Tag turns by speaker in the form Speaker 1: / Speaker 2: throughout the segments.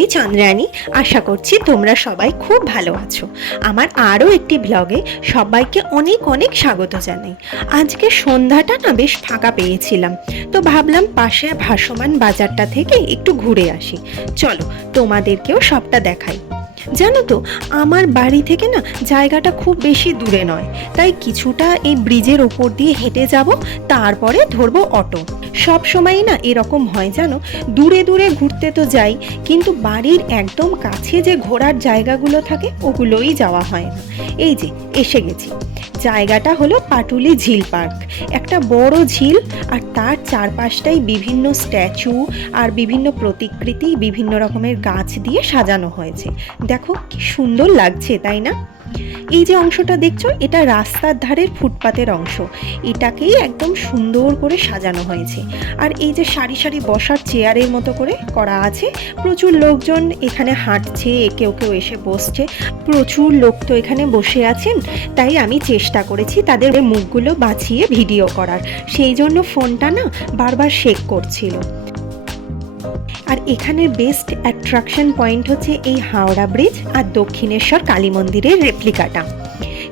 Speaker 1: আমি চন্দ্রানী। আশা করছি তোমরা সবাই খুব ভালো আছো। আমার আরও একটি ব্লগে সবাইকে অনেক অনেক স্বাগত জানাই। আজকে সন্ধ্যাটা না বেশ ফাঁকা পেয়েছিলাম। তো ভাবলাম পাশে ভাসমান বাজারটা থেকে একটু ঘুরে আসি। চলো তোমাদেরকেও সবটা দেখাই। জানো তো, আমার বাড়ি থেকে না জায়গাটা খুব বেশি দূরে নয়। তাই কিছুটা এই ব্রিজের ওপর দিয়ে হেঁটে যাব, তারপরে ধরবো অটো। সব সময়ই না এরকম হয় জানো, দূরে দূরে ঘুরতে তো যাই, কিন্তু বাড়ির একদম কাছে যে ঘোরার জায়গাগুলো থাকে, ওগুলোই যাওয়া হয় না। এই যে, এসে গেছি। জায়গাটা হলো পাটুলি ঝিল পার্ক। একটা বড় ঝিল, আর তার চারপাশটাই বিভিন্ন স্ট্যাচু, আর বিভিন্ন প্রতিকৃতি, বিভিন্ন রকমের গাছ দিয়ে সাজানো হয়েছে। দেখো কি সুন্দর লাগছে, তাই না? এই যে অংশটা দেখছ, এটা রাস্তার ধারের ফুটপাতের অংশ। এটাকেই একদম সুন্দর করে সাজানো হয়েছে। আর এই যে সারি সারি বসার চেয়ারের মতো করে করা আছে। প্রচুর লোকজন এখানে হাঁটছে কেউ কেউ এসে বসছে। প্রচুর লোক তো এখানে বসে আছেন, তাই আমি চেষ্টা করেছি তাদের মুখগুলো বাঁচিয়ে ভিডিও করার। সেই জন্য ফোনটা না বারবার শেক করছিল। আর এখানের বেস্ট অ্যাট্রাকশন পয়েন্ট হচ্ছে এই হাওড়া ব্রিজ আর দক্ষিণেশ্বর কালী মন্দিরের রেপ্লিকাটা।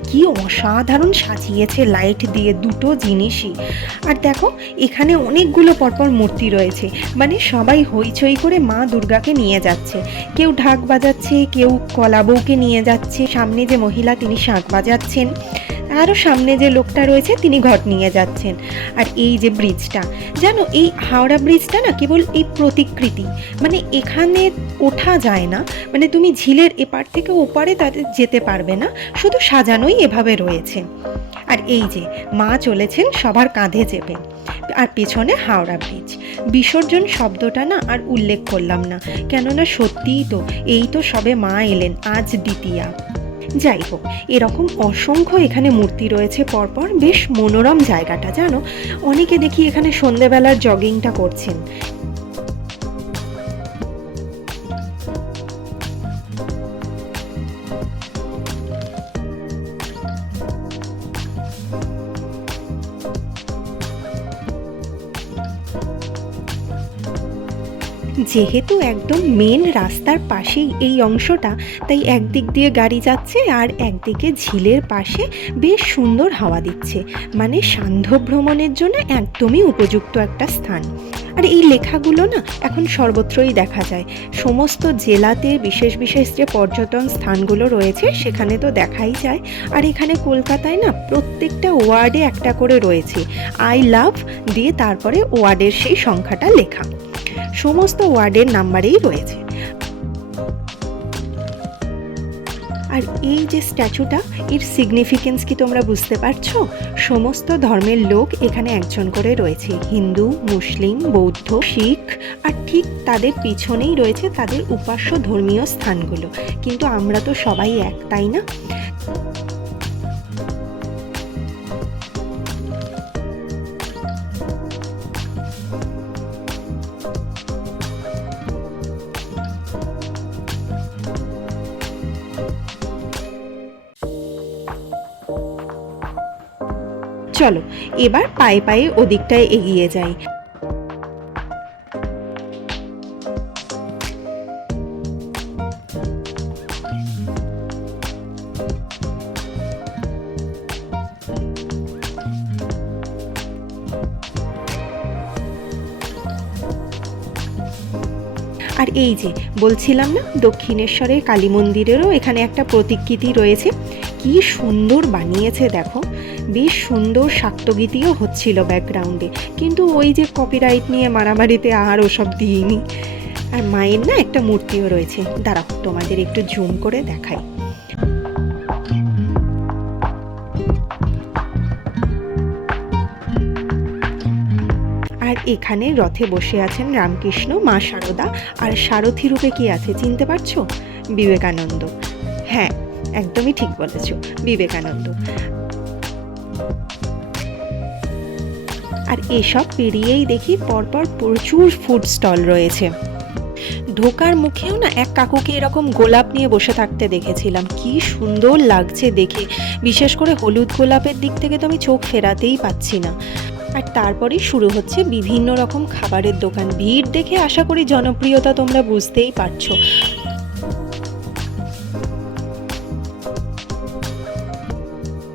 Speaker 1: কি অসাধারণ সাজিয়েছে লাইট দিয়ে দুটো জিনিসই। আর দেখো, এখানে অনেকগুলো পরপর মূর্তি রয়েছে। মানে সবাই হইচই করে মা দুর্গাকে নিয়ে যাচ্ছে। কেউ ঢাক বাজাচ্ছে, কেউ কলা বউকে নিয়ে যাচ্ছে। সামনে যে মহিলা, তিনি শাঁখ বাজাচ্ছেন। আরও সামনে যে লোকটা রয়েছে, তিনি ঘট নিয়ে যাচ্ছেন। আর এই যে ব্রিজটা, জানো এই হাওড়া ব্রিজটা না কেবল এই প্রতিকৃতি মানে এখানে ওঠা যায় না মানে তুমি ঝিলের এপার থেকে ওপারে তাদের যেতে পারবে না, শুধু সাজানোই এভাবে রয়েছে। আর এই যে মা চলেছেন, সবার কাঁধে চেপে। আর পেছনে হাওড়া ব্রিজ। বিসর্জন শব্দটা না আর উল্লেখ করলাম না, কেননা সত্যিই তো, এই তো সবে মা এলেন, আজ দ্বিতীয়া। যাই হোক, এরকম অসংখ্য এখানে মূর্তি রয়েছে পরপর। বেশ মনোরম জায়গাটা, জানো? অনেকে দেখি এখানে সন্ধেবেলার জগিংটা করছেন। যেহেতু একদম মেন রাস্তার পাশেই এই অংশটা, তাই একদিক দিয়ে গাড়ি যাচ্ছে আর একদিকে ঝিলের পাশে বেশ সুন্দর হাওয়া দিচ্ছে। মানে সান্ধ্য ভ্রমণের জন্য একদমই উপযুক্ত একটা স্থান। আর এই লেখাগুলো না এখন সর্বত্রই দেখা যায়। সমস্ত জেলাতে বিশেষ বিশেষ যে পর্যটন স্থানগুলো রয়েছে, সেখানে তো দেখাই যায়। আর এখানে কলকাতায় না প্রত্যেকটা ওয়ার্ডে একটা করে রয়েছে। আই লাভ দিয়ে তারপরে ওয়ার্ডের সেই সংখ্যাটা লেখা। সমস্ত ওয়ার্ডের নাম্বারেই রয়েছে। আর এই যে স্ট্যাচুটা, এর সিগনিফিকেন্স কি তোমরা বুঝতে পারছ? সমস্ত ধর্মের লোক এখানে একজন করে রয়েছে। হিন্দু, মুসলিম, বৌদ্ধ, শিখ, আর ঠিক তাদের পিছনেই রয়েছে তাদের উপাস্য ধর্মীয় স্থানগুলো। কিন্তু আমরা তো সবাই এক, তাই না? চলো এবার পায়ে পায়ে ওদিকটায় এগিয়ে যাই। আর এই যে, বলছিলাম না দক্ষিণেশ্বরের কালী মন্দিরেরও এখানে একটা প্রতিকৃতি রয়েছে। কি সুন্দর বানিয়েছে দেখো। বেশ সুন্দর শাক্তগীতিও হচ্ছিল ব্যাকগ্রাউন্ডে কিন্তু ওই যে কপিরাইট নিয়ে মারামারিতে আর ওসব দিইনি। আর মায়ের না একটা মূর্তিও রয়েছে। দাঁড়াও, তোমাদের একটু জুম করে দেখাই। আর এখানে রথে বসে আছেন রামকৃষ্ণ, মা শারদা আর সারথি রূপে কি আছে চিনতে পারছ? বিবেকানন্দ। হ্যাঁ একদমই ঠিক বলেছ, বিবেকানন্দ। আর এসব পেরিয়েই দেখি পরপর প্রচুর ফুড স্টল রয়েছে। ঢোকার মুখেও না এক কাকুকে এরকম গোলাপ নিয়ে বসে থাকতে দেখেছিলাম। কি সুন্দর লাগছে দেখে। বিশেষ করে হলুদ গোলাপের দিক থেকে তো আমি চোখ ফেরাতেই পাচ্ছি না। আর তারপরেই শুরু হচ্ছে বিভিন্ন রকম খাবারের দোকান। ভিড় দেখে আশা করি জনপ্রিয়তা তোমরা বুঝতেই পারছ।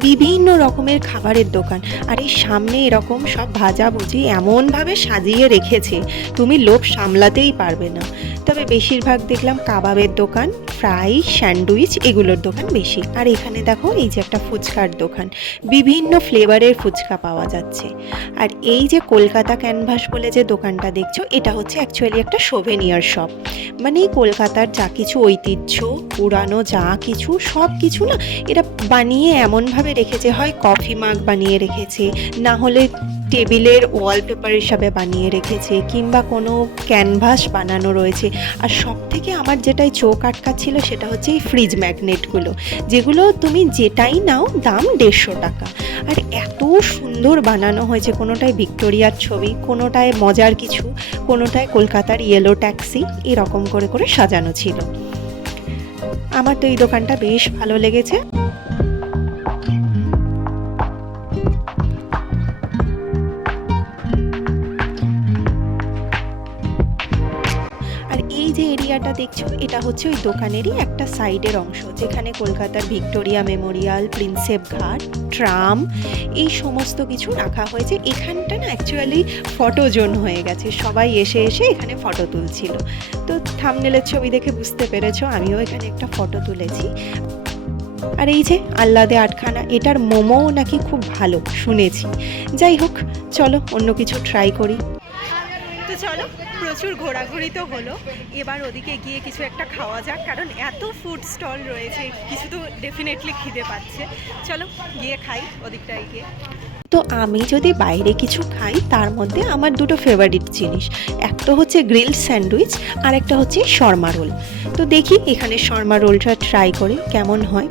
Speaker 1: বিভিন্ন রকমের খাবারের দোকান আর এই সামনে এরকম সব ভাজাভুজি এমনভাবে সাজিয়ে রেখেছে, তুমি লোভ সামলাতেই পারবে না। তবে বেশিরভাগ দেখলাম কাবাবের দোকান, ফ্রাই, স্যান্ডউইচ এগুলোর দোকান বেশি। আর এখানে দেখো এই যে একটা ফুচকার দোকান, বিভিন্ন ফ্লেভারের ফুচকা পাওয়া যাচ্ছে। আর এই যে কলকাতা ক্যানভাস বলে যে দোকানটা দেখছ, এটা হচ্ছে অ্যাকচুয়ালি একটা সোভেনিয়ার শপ মানে কলকাতার যা কিছু ঐতিহ্য, পুরানো যা কিছু, সব কিছু না এটা বানিয়ে এমনভাবে রেখেছে, হয় কফি মাগ বানিয়ে রেখেছে, না হলে টেবিলের ওয়ালপেপার হিসাবে বানিয়ে রেখেছে, কিংবা কোনো ক্যানভাস বানানো রয়েছে। আর সব থেকে আমার যেটাই চোখ আটকাচ্ছিল সেটা হচ্ছে এই ফ্রিজ ম্যাগনেটগুলো যেগুলো তুমি যেটাই নাও দাম দেড়শো টাকা। আর এত সুন্দর বানানো হয়েছে, কোনোটায় ভিক্টোরিয়ার ছবি, কোনোটায় মজার কিছু, কোনোটায় কলকাতার ইয়েলো ট্যাক্সি এরকম করে করে সাজানো ছিল। আমার তো এই দোকানটা বেশ ভালো লেগেছে। যে এরিয়াটা দেখছ, এটা হচ্ছে ওই দোকানেরই একটা সাইডের অংশ, যেখানে কলকাতার Victoria Memorial, Prinsep Ghat, tram, এই সমস্ত কিছু রাখা হয়েছে। এখানটা না অ্যাকচুয়ালি ফটো জোন হয়ে গেছে, সবাই এসে এসে এখানে ফটো তুলছিল। তো থামনেলের ছবি দেখে বুঝতে পেরেছ, আমিও এখানে একটা ফটো তুলেছি। আর এই যে আহ্লাদে আটখানা, এটার মোমোও নাকি খুব ভালো, শুনেছি। যাই হোক, চলো অন্য কিছু ট্রাই করি। তো চলো, প্রচুর ঘোরাঘুরি তো হলো। এবার ওদিকে গিয়ে কিছু একটা খাওয়া যাক, কারণ এত ফুড স্টল রয়েছে, কিছু তো ডেফিনেটলি খিদে পাচ্ছে। চলো, গিয়ে খাই ওদিকটায় গিয়ে। তো আমি যদি বাইরে কিছু খাই, তার মধ্যে আমার দুটো ফেভারিট জিনিস। একটা হচ্ছে গ্রিল স্যান্ডউইচ আর একটা হচ্ছে শর্মা রোল তো দেখি এখানে শর্মা রোলটা ট্রাই করে, কেমন হয়?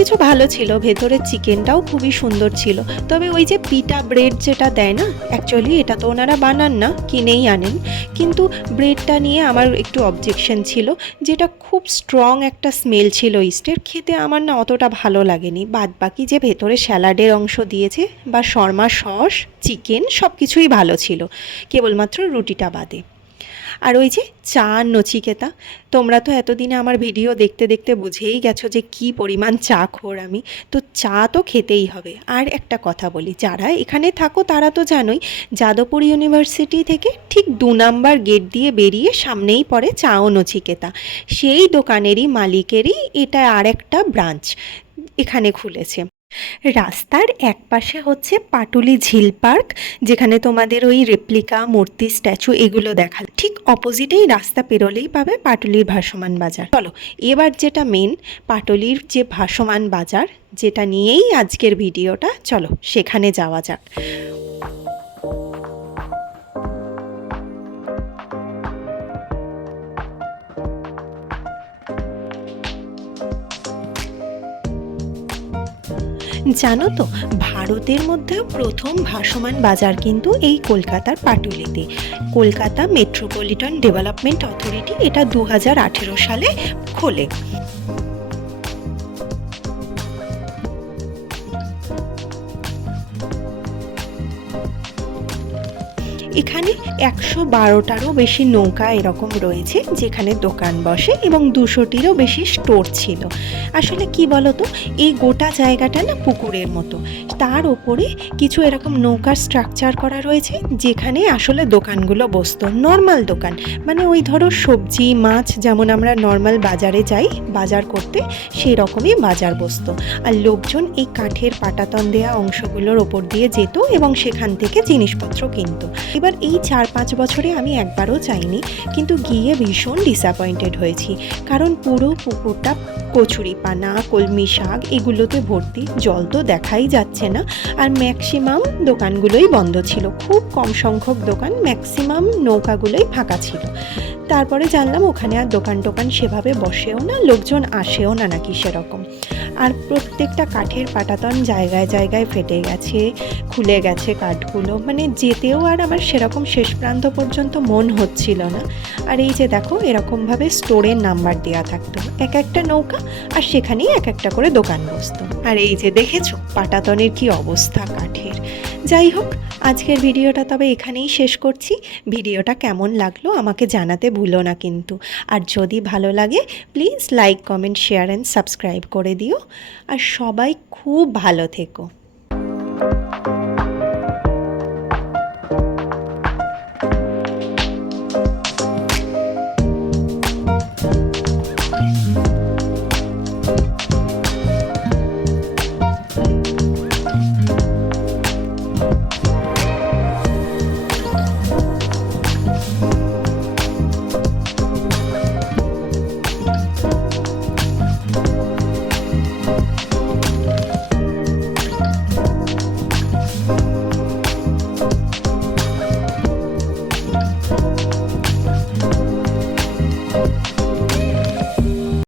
Speaker 1: কিছু ভালো ছিল ভেতরের চিকেনটাও খুবই সুন্দর ছিল। তবে ওই যে পিটা ব্রেড যেটা দেয় না অ্যাকচুয়ালি এটা তো ওনারা বানান না, কিনেই আনেন। কিন্তু ব্রেডটা নিয়ে আমার একটু অবজেকশন ছিল, যেটা খুব স্ট্রং একটা স্মেল ছিল ইস্টের। খেতে আমার না অতটা ভালো লাগেনি। বাদ বাকি যে ভেতরে স্যালাডের অংশ দিয়েছে বা শর্মা সস, চিকেন সব কিছুই ভালো ছিল। কেবলমাত্র রুটিটা বাদে। আর ওই যে চা নচিকেতা, তোমরা তো এতদিনে আমার ভিডিও দেখতে দেখতে বুঝেই গেছো যে কি পরিমাণ চা খোর আমি। তো চা তো খেতেই হবে। আর একটা কথা বলি, যারা এখানে থাকো তারা তো জানোই, যাদবপুর ইউনিভার্সিটি থেকে ঠিক দু নাম্বার গেট দিয়ে বেরিয়ে সামনেই পড়ে চা ও নচিকেতা। সেই দোকানেরই মালিকেরই এটা আর একটা ব্রাঞ্চ এখানে খুলেছে। রাস্তার এক পাশে হচ্ছে পাটুলি ঝিল পার্ক, যেখানে তোমাদের ওই রেপ্লিকা মূর্তি স্ট্যাচু এগুলো দেখা ঠিক অপোজিটেই রাস্তা পেরোলেই পাবে পাটুলির ভাসমান বাজার। চলো, এবার যেটা মেন পাটুলির যে ভাসমান বাজার, যেটা নিয়েই আজকের ভিডিওটা চলো, সেখানে যাওয়া যাক। জানো তো, ভারতের মধ্যে প্রথম ভাসমান বাজার কিন্তু এই কলকাতার পাটুলিতে। কলকাতা মেট্রোপলিটন ডেভেলপমেন্ট অথরিটি এটা দু হাজার আঠেরো সালে খোলে। এখানে একশো বারোটারও বেশি নৌকা এরকম রয়েছে, যেখানে দোকান বসে এবং দুশোটিরও বেশি স্টোর ছিল। আসলে কি বলতো, এই গোটা জায়গাটা না পুকুরের মতো। তার ওপরে কিছু এরকম নৌকার স্ট্রাকচার করা রয়েছে, যেখানে আসলে দোকানগুলো বসতো নর্মাল দোকান। মানে ওই ধরো সবজি, মাছ যেমন আমরা নর্মাল বাজারে যাই, বাজার করতে সেই রকমই বাজার বসতো। আর লোকজন এই কাঠের পাটাতন দেওয়া অংশগুলোর ওপর দিয়ে যেত এবং সেখান থেকে জিনিসপত্র কিনতো। এবার এই চার পাঁচ বছরে আমি একবারও যাইনি, কিন্তু গিয়ে ভীষণ ডিসঅ্যাপয়েন্টেড হয়েছি। কারণ পুরো পুকুরটা কচুরি পানা, কলমি শাক, এগুলোতে ভর্তি জল তো দেখাই যাচ্ছে না। আর ম্যাক্সিমাম দোকানগুলোই বন্ধ ছিল। খুব কম সংখ্যক দোকান ম্যাক্সিমাম নৌকাগুলোই ফাঁকা ছিল। তারপরে জানলাম ওখানে আর দোকান টোকান সেভাবে বসেও না, লোকজন আসেও না নাকি সেরকম। আর প্রত্যেকটা কাঠের পাটাতন জায়গায় জায়গায় ফেটে গেছে, খুলে গেছে কাঠগুলো। মানে যেতেও আর আমার সেরকম শেষ প্রান্ত পর্যন্ত মন হচ্ছিল না। আর এই যে দেখো, এরকমভাবে স্টোরের নাম্বার দেওয়া থাকতো। এক একটা নৌকা আর সেখানেই এক একটা করে দোকান বসতো। আর এই যে দেখেছ, পাটাতনের কি অবস্থা কাঠের। যাই হোক, আজকের ভিডিওটা তবে এখানেই শেষ করছি। ভিডিওটা কেমন লাগল আমাকে জানাতে ভুলো না কিন্তু। আর যদি ভালো লাগে please like comment share and subscribe করে দিও। আর সবাই খুব ভালো থেকো।